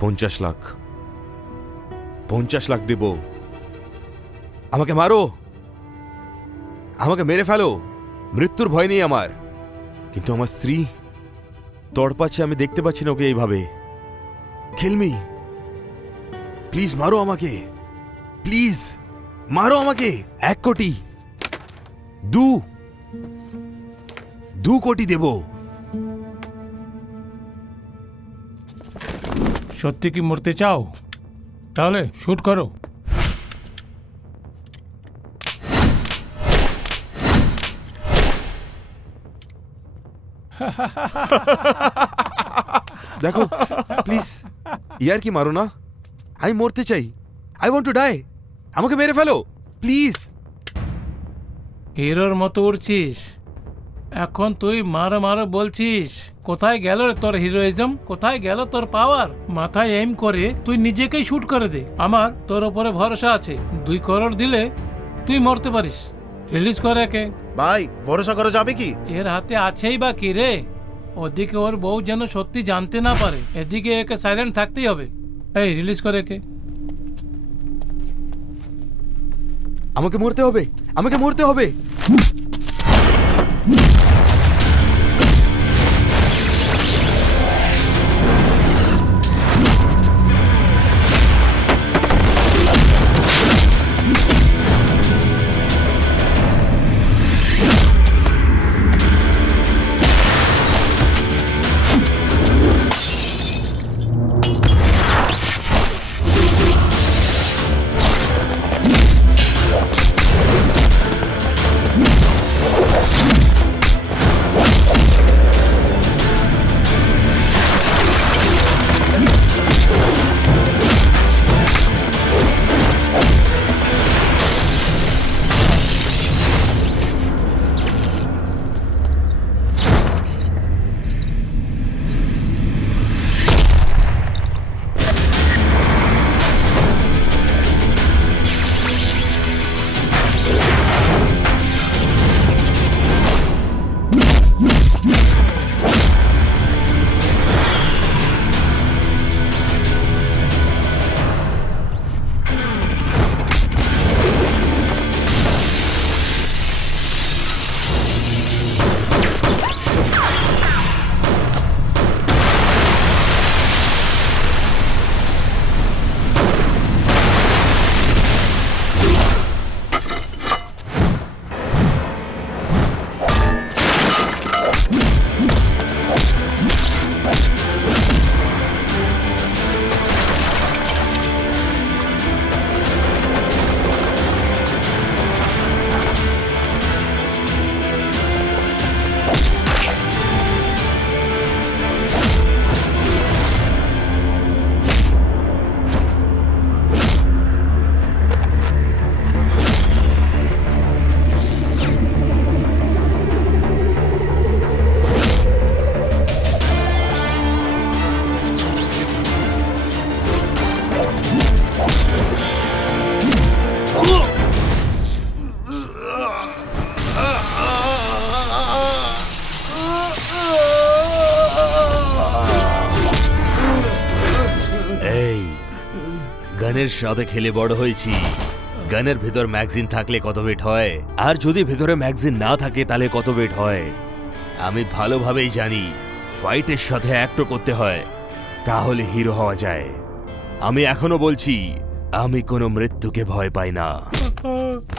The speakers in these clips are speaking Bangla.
পঞ্চাশ লাখ। পঞ্চাশ লাখ দেব। আমাকে মারো। আমাকে মেরে ফেলো। মৃত্যুর ভয় নেই আমার। কিন্তু আমার স্ত্রী তড়পাচ্ছে, আমি দেখতে পাচ্ছি না ওকে এইভাবে। খেলমি, প্লিজ মারো আমাকে। প্লিজ মারো আমাকে। এক কোটি। দু। দু কোটি দেব। সত্যি কি মরতে চাও? তাহলে শুট করো। দেখো প্লিজ ইয়ার কি মারো না? আমি মরতে চাই। আই ওয়ান্ট টু ডাই আমাকে মেরে ফেলো। প্লিজ হিরোর মতো উড়ছিস। এখন তুই মারো মারো বলছিস। কোথায় গেল রে তোর হিরোইজম? কোথায় গেল তোর পাওয়ার মাথায় এম করে তুই নিজেকেই শুট করে দে। আমার তোর ওপরে ভরসা আছে। দুই করোড় দিলে তুই মরতে পারিস। রিলিজ করে একে। ভাই ভরসা করা যাবে কি? এর হাতে আছেই বা কি রে? ওদিকে ওর বউ যেন সত্যি জানতে না পারে। এদিকে একে সাইলেন্ট থাকতেই হবে। এই রিলিজ করে একে। আমাকে মরতে হবে। আমাকে মরতে হবে। গানের সাথে খেলে বড় হয়েছি। গানের ভেতর ম্যাগজিন থাকলে কত ওয়েট হয়? আর যদি ভেতরে ম্যাগজিন না থাকে তাহলে কত ওয়েট হয়? আমি ভালোভাবেই জানি। ফাইটের সাথে অ্যাক্টও করতে হয়। তাহলে হিরো হওয়া যায়। আমি এখনও বলছি আমি কোনো মৃত্যুকে ভয় পাই না।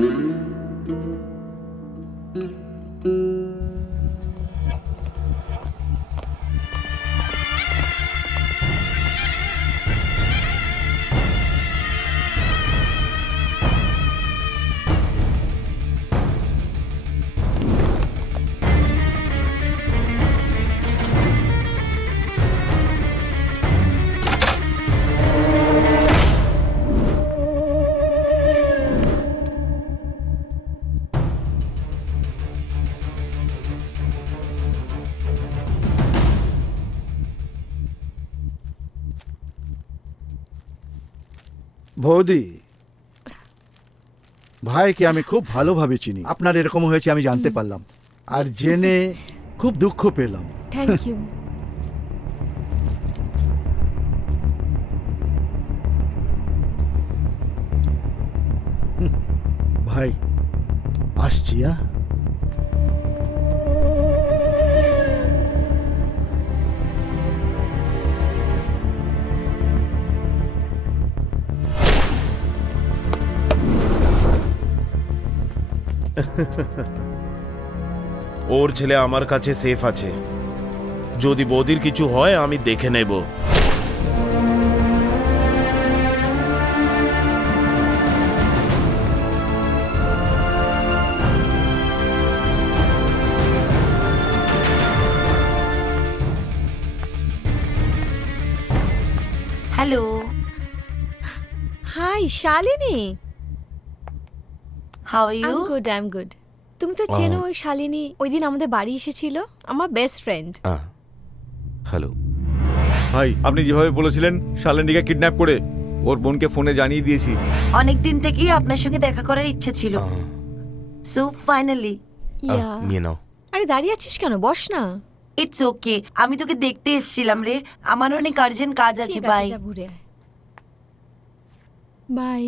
thank mm-hmm. you বৌদি। ভাইকে আমি খুব ভালোভাবে চিনি। আপনার এরকম হয়েছে আমি জানতে পারলাম। আর জেনে খুব দুঃখ পেলাম। থ্যাংক ইউ ভাই আসছি হ্যাঁ ওর ছেলে আমার কাছে সেফ আছে। যদি বৌদির কিছু হয়, আমি দেখে নেব। Hello. Hi, Shalini. How are you good I am good তুমি তো চেনো ওই শালিনী ওই দিন আমাদের বাড়ি এসেছিল আমার বেস্ট ফ্রেন্ড হ্যালো ভাই আপনি যেভাবে বলেছিলেন শালেন্ডিকে কিডন্যাপ করে ওর বোনকে ফোনে জানিয়ে দিয়েছি। অনেক দিন থেকেই আপনার সঙ্গে দেখা করার ইচ্ছে ছিল। সো ফাইনালি ইয়া নিয়ে নাও। আরে দাঁড়িয়ে আছিস কেন? বস না। ইটস ওকে আমি তোকে দেখতে এসেছিলাম রে। আমার অনেক আর্জেন্ট কাজ আছে বাই ঘুরে আয়। বাই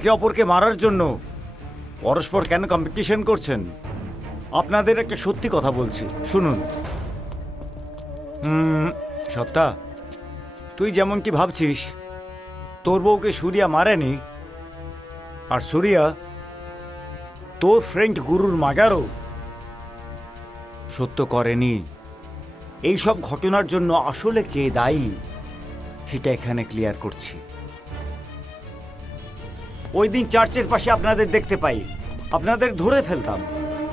একে অপরকে মারার জন্য পরস্পর কেন কম্পিটিশন করছেন? আপনাদের একটা সত্যি কথা বলছি, শুনুন। সত্তা, তুই যেমন কি ভাবছিস, তোর বউকে সুরিয়া মারেনি, আর সুরিয়া, তোর ফ্রেন্ড গুরুর মাগারও সত্য করেনি। এই সব ঘটনার জন্য আসলে কে দায়ী, সেটা এখানে ক্লিয়ার করছি। ওই দিন চার্চের পাশে আপনাদের দেখতে পাই। আপনাদের ধরে ফেলতাম।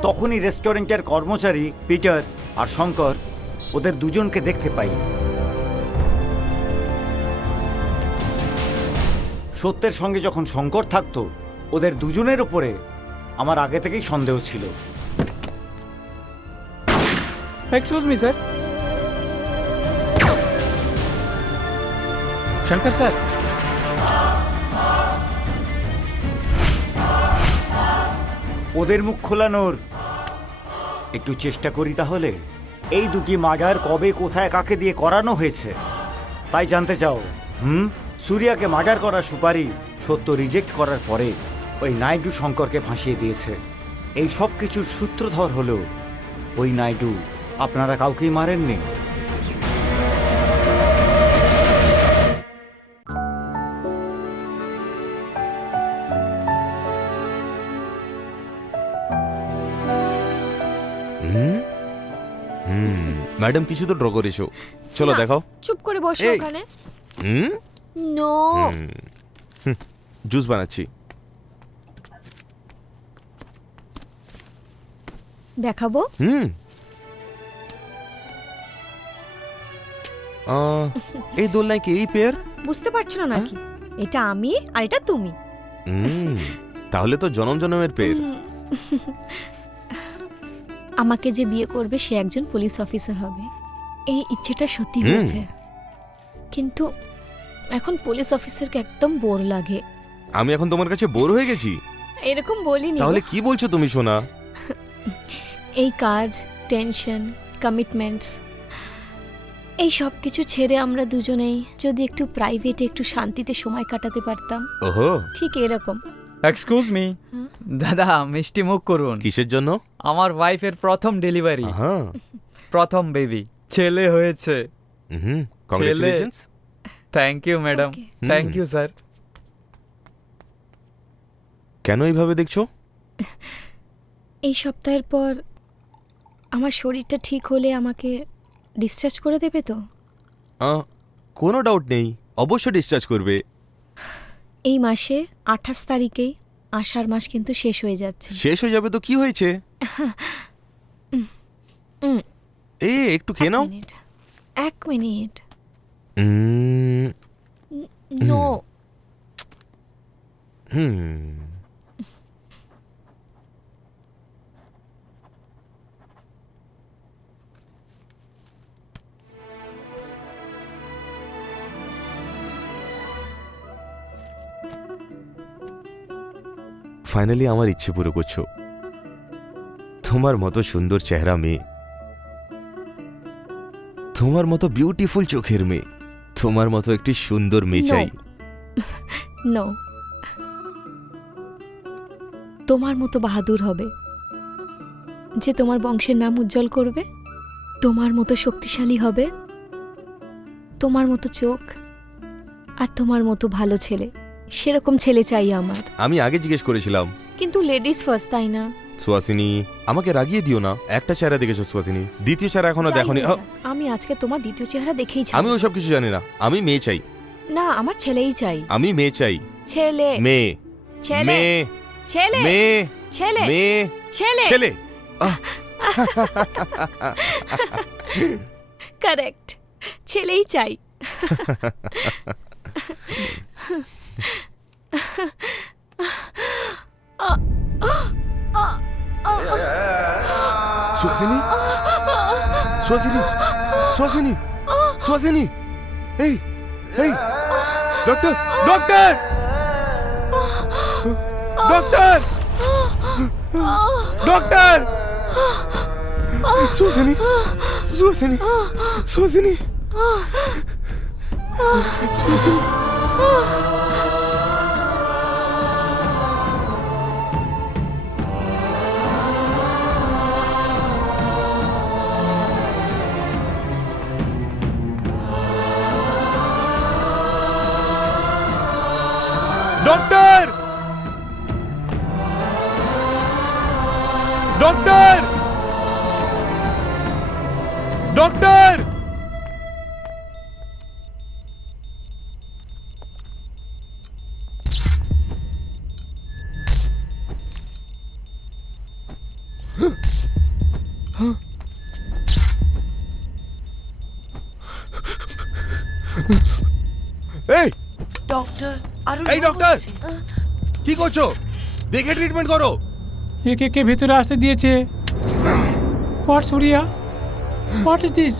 তখনই রেস্টুরেন্টের কর্মচারী পিটার আর শঙ্কর ওদের দুজনকে দেখতে পাই। সত্যের সঙ্গে যখন শঙ্কর থাকতো, ওদের দুজনের উপরে আমার আগে থেকেই সন্দেহ ছিল। Excuse me sir Shankar sir ওদের মুখ খোলানোর একটু চেষ্টা করি তাহলে। এই দুটি মাগার কবে, কোথায়, কাকে দিয়ে করানো হয়েছে? তাই জানতে চাও। হুম? সুরিয়াকে মার্ডার করার সুপারি সত্য রিজেক্ট করার পরে ওই নাইডু শঙ্করকে ফাঁসিয়ে দিয়েছে। এই সব কিছুর সূত্রধর হলো, ওই নাইডু আপনারা কাউকেই মারেননি। ম্যাডাম কিছু তো ড্র করেছ চলো না, দেখাও। চুপ করে বসো এই। ওখানে। হুম? নো জুস বানাচ্ছি। দেখাবো? হুম। আহ, এই দোলনায় কি এই পেয়ার বুঝতে পারছ না নাকি? এটা আমি আর এটা তুমি। হুম তাহলে তো জনম জনমের পেয়ার আমাকে যে বিয়ে করবে সে একজন পুলিশ অফিসার হবে। এই ইচ্ছেটা সত্যি হয়েছে। কিন্তু এখন পুলিশ অফিসারকে একদম বোর লাগে। আমি এখন তোমার কাছে বোর হয়ে গেছি? এরকম বলিনি তাহলে। কি বলছো তুমি সোনা? এই কাজ টেনশন কমিটমেন্টস এই সব কিছু ছেড়ে আমরা দুজনেই যদি একটু প্রাইভেটে একটু শান্তিতে সময় কাটাতে পারতাম। ওহো। ঠিক এরকম। এক্সকিউজ মি দাদা মিষ্টি মুখ করুন। কিসের জন্য? আমার ওয়াইফের প্রথম ডেলিভারি হ্যাঁ প্রথম বেবি ছেলে হয়েছে। হুম congratulations thank you madam thank you sir কেন এইভাবে দেখছ? এই সপ্তাহের পর আমার শরীরটা ঠিক হলে আমাকে ডিসচার্জ করে দেবে তো? কোনো ডাউট নেই। অবশ্যই ডিসচার্জ করবে। এই মাসে আঠাশ তারিখেই আষাঢ় মাস কিন্তু শেষ হয়ে যাচ্ছে। শেষ হয়ে যাবে তো কি হয়েছে? এ একটু খেয়ে নাও। এক মিনিট। নো। হুম। ফাইনালি আমার ইচ্ছে পুরো করছ। তোমার মতো সুন্দর চেহারা মেয়ে। তোমার মতো বিউটিফুল চোখের মেয়ে। তোমার মতো একটি সুন্দর মেয়ে চাই। নো তোমার মতো বাহাদুর হবে। যে তোমার বংশের নাম উজ্জ্বল করবে তোমার মতো শক্তিশালী হবে তোমার মতো চোখ আর তোমার মতো ভালো ছেলে। সেরকম ছেলে চাই আমার। আমি আগে জিজ্ঞেস করেছিলাম। কিন্তু লেডিস ফার্স্ট তাই না? সুহাসিনী আমাকে রাগিয়ে দিও না। একটা চেহারা দেখেছ সুহাসিনী? দ্বিতীয় চেহারা এখনও যাই দেখনি। হয়ে যাক, আমি আজকে তোমার দ্বিতীয় চেহারা দেখেই ছাড়বো। আমি ওসব কিছু জানি না। আমি মেয়ে চাই। না আমার ছেলেই চাই। আমি মেয়ে চাই। ছেলে। মেয়ে। ছেলে। মেয়ে। ছেলে। মেয়ে। ছেলে। মেয়ে। ছেলে। ছেলে। কারেক্ট ছেলেই চাই। সুহাসিনী সুহাসিনী সুহাসিনী সুহাসিনী এই এই doctor doctor doctor doctor Suhasini Suhasini Suhasini Suhasini doctor doctor এই ডক্টর আরও এই low ডক্টর! হচ্ছে। কি করছ দেখে ট্রিটমেন্ট করো একে কে ভেতরে আসতে দিয়েছে। What Suriya what is this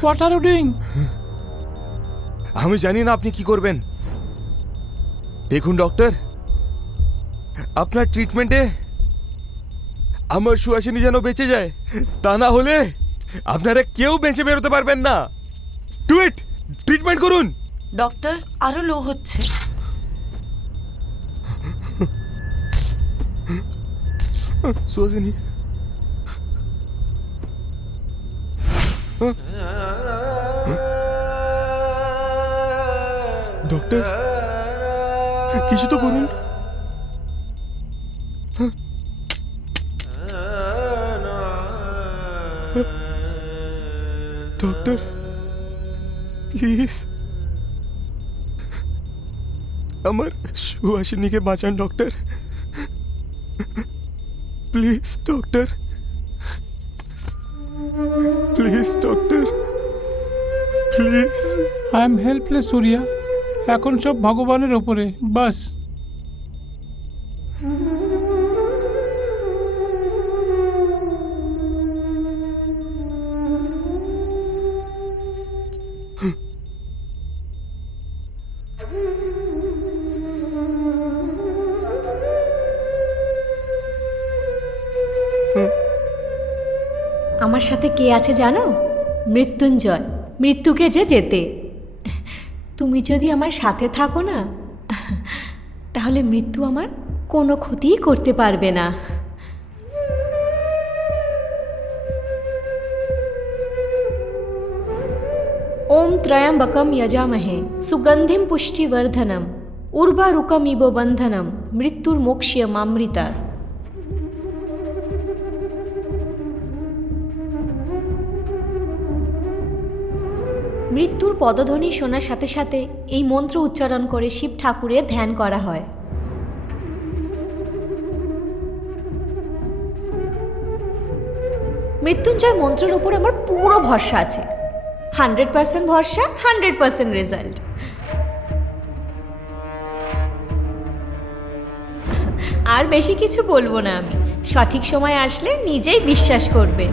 what are you doing আমি জানি না আপনি কি করবেন। দেখুন ডক্টর আপনার ট্রিটমেন্টে আমার সুহাসিনী যেন বেঁচে যায় তা না হলে আপনারা কেউ বেঁচে বেরোতে পারবেন না। টু ইট ট্রিটমেন্ট করুন! ডক্টর আরও লো হচ্ছে। সুহাসিনী। ডক্টর কিছু তো করুন। Doctor please. আমার সুহাসিনীকে বাঁচান doctor. Please doctor please doctor please. I am helpless Suriya এখন সব ভগবানের ওপরে বাস। সাথে কে আছে জানো? মৃত্যুঞ্জয়। মৃত্যুকে যে যেতে। তুমি যদি আমার সাথে থাকো না, তাহলে মৃত্যু আমার কোনো ক্ষতিই করতে পারবে না। ওম ত্রয়ম্বকম যজামহে, সুগন্ধিম পুষ্টিবর্ধনম, উর্বারুকমিব বন্ধনম, মৃত্যুর মোক্ষ্যমামৃতা মৃত্যুর পদধ্বনি শোনার সাথে সাথে এই মন্ত্র উচ্চারণ করে শিব ঠাকুরের ধ্যান করা হয়। মৃত্যুঞ্জয় মন্ত্রের উপর আমার পুরো ভরসা আছে। হান্ড্রেড পার্সেন্ট ভরসা, হান্ড্রেড পার্সেন্ট রেজাল্ট। আর বেশি কিছু বলব না আমি। সঠিক সময় আসলে নিজেই বিশ্বাস করবে।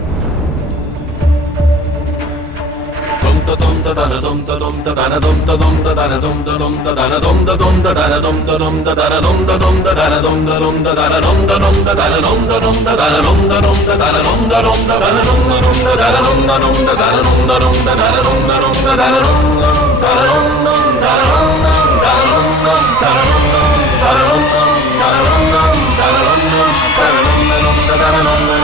da dom da dana dom da dom da dana dom da dom da dana dom da dom da dana dom da dom da dana dom da dom da dana dom da dom da dana dom da dom da dana dom da dom da dana dom da dom da dana dom da dom da dana dom da dom da dana dom da dom da dana dom da dom da dana dom da dom da dana dom da dom da dana dom dana dom dom dana dom dom dana dom dom dana dom dom dana dom dom dana dom dom dana dom dom dana dom dom dana dom dom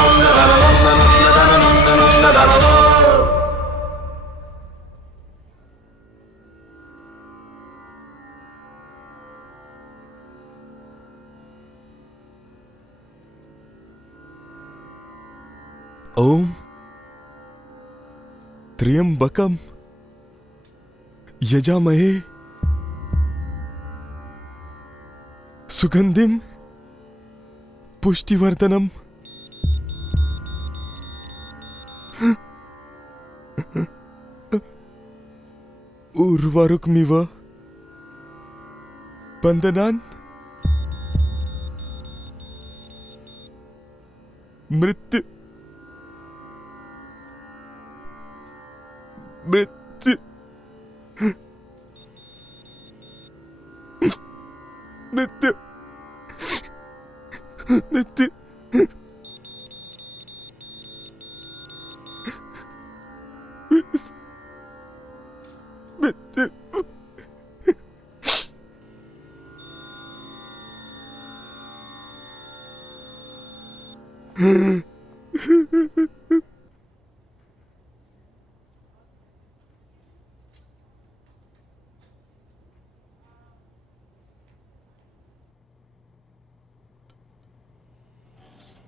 ओम त्र्यंबकम यजामहे सुगंधिम पुष्टिवर्धनम। उर्वरुकमिव बंदनान मृत्यु। めて。めて。めて。